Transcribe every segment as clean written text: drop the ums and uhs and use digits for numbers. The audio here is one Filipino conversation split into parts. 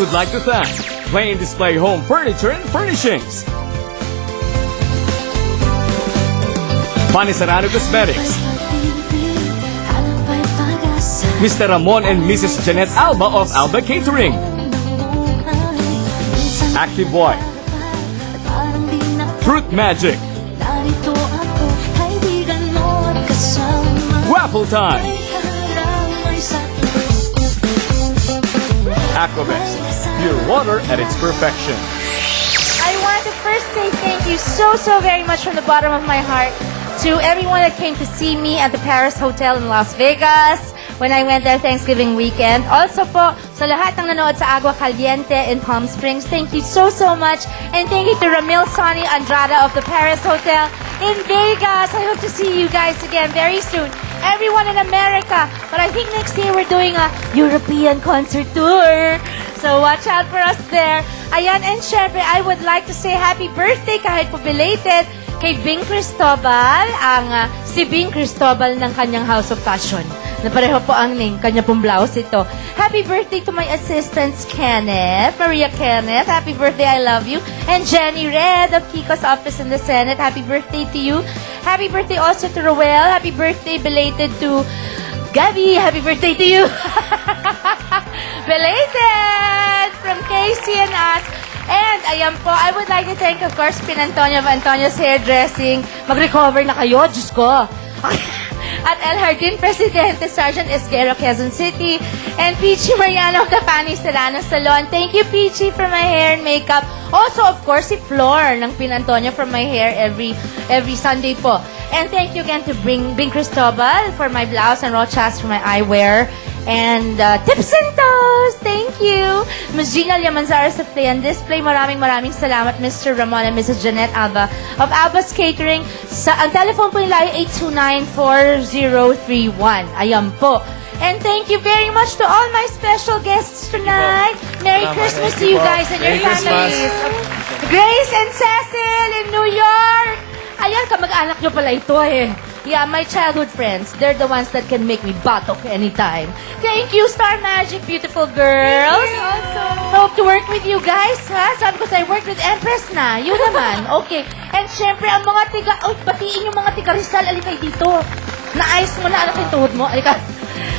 would like to thank Plain Display Home Furniture and Furnishings, Fanny Serrano Cosmetics, Mr. Ramon and Mrs. Janet Alba of Alba Catering, Active Boy, Fruit Magic, Waffle Time, Aquabest, pure water at its perfection. I want to first say thank you so very much from the bottom of my heart to everyone that came to see me at the Paris Hotel in Las Vegas when I went there Thanksgiving weekend. Also po, sa lahat ng nanood sa Agua Caliente in Palm Springs, thank you so much. And thank you to Ramil Sonny Andrada of the Paris Hotel in Vegas. I hope to see you guys again very soon. Everyone in America. But I think next year we're doing a European concert tour. So watch out for us there. Ayan, and syempre, I would like to say happy birthday kahit po belated kay Bing Cristobal, ang si Bing Cristobal ng kanyang House of Fashion. Na pareho po ang name, kanya pong blouse ito. Happy birthday to my assistants, Kenneth, Maria Kenneth. Happy birthday, I love you. And Jenny Red of Kiko's office in the Senate. Happy birthday to you. Happy birthday also to Roel. Happy birthday belated to Gabby. Happy birthday to you. Belated from Casey and us. And ayan po, I would like to thank, of course, Pinantonio of Antonio's Hairdressing. Mag-recover na kayo, Diyos ko. At El Jardín Presidente, Sergeant Esguero, Quezon City. And Peachy Mariano of the Fanny Serrano Salon. Thank you, Peachy, for my hair and makeup. Also, of course, si Flor ng Pinantonio for my hair every Sunday po. And thank you again to Bing Cristobal for my blouse and Rochas for my eyewear. And Tips and Toes, thank you. Ms. Gina Liamanzares of Play and Display, maraming salamat, Mr. Ramon and Mrs. Janet Alba of Alba's Catering. Ang telephone po nila ay 829-4031. Ayan po. And thank you very much to all my special guests tonight. Merry Christmas to you guys and your families. Grace and Cecil in New York. Ayan, kamag-anak nyo pala ito eh. Yeah, my childhood friends. They're the ones that can make me batok anytime. Thank you, Star Magic, beautiful girls. Thank you also. Hope to work with you guys, ha? Sabi ko I worked with Empress na. Yun naman. Okay. And syempre, ang mga tiga... Oh, batiin yung mga tiga Rizal. Alikay dito. Na-ice mo na. Alam yung tuhod mo. Alika.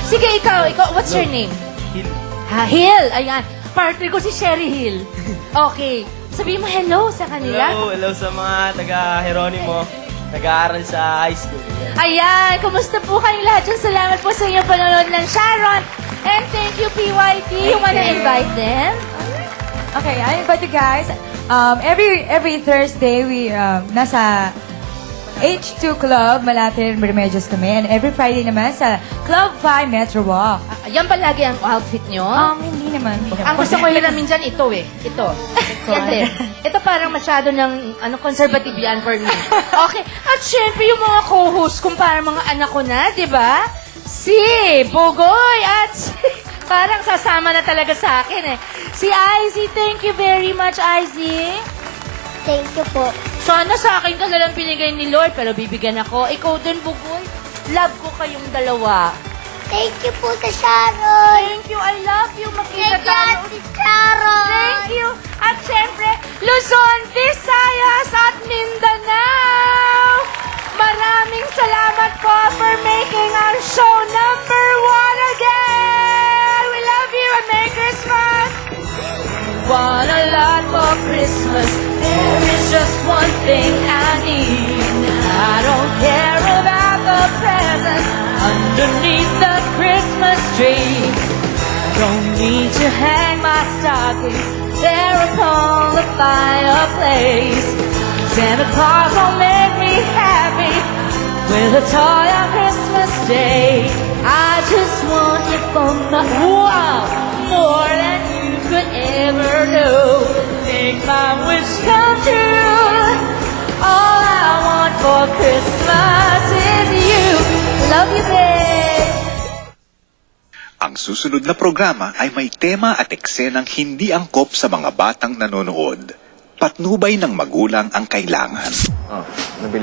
Sige, ikaw. What's your name? Hill. Ha, Hill. Ayan. Partner ko si Sherry Hill. Okay. Sabihin mo hello sa kanila. Hello sa mga taga-Heronimo. Nag-aaral sa high school. Ayan, kumusta po kayong lahat dyan? Salamat po sa inyong panonood ng Sharon. And thank you, PYT. You wanna invite them? Okay, I invite you guys. Every Thursday, we nasa H2 Club, Malate, Remedios kami. And every Friday naman sa Club 5 Metro Walk. Yan ba lagi ang outfit nyo? Hindi naman. Ang gusto ko hiramin dyan, ito eh. Ito. Yan din. Ito parang masyado ng conservative yan for me. Okay. At syempre, yung mga co-host kung parang mga anak ko na, di ba? Si Bogoy at si... Parang sasama na talaga sa akin eh. Si Izzy, thank you very much, Izzy. Thank you po. Sana sa akin ka lang binigay ni Lord, pero bibigyan ako. Ikaw din, Bugoy. Love ko kayong dalawa. Thank you po sa Sharon. Thank you, I love you. Makita Thank you, tayo. Ate Sharon. Thank you. At syempre, Luzon, Visayas at Mindanao. Maraming salamat po for making our show number 1 again. We love you and Merry Christmas. Want a lot for Christmas. There is just one thing I need. I don't care about the presents underneath the Christmas tree. I don't need to hang my stockings there upon the fireplace. Santa Claus will make me happy with a toy on Christmas Day. I just want it for my wow, more than you could ever do. Make my wish come true. All I want for Christmas is you. Love you, babe. Ang susunod na programa ay may tema at eksenang hindi angkop sa mga batang nanonood. Patnubay ng magulang ang kailangan. Nabili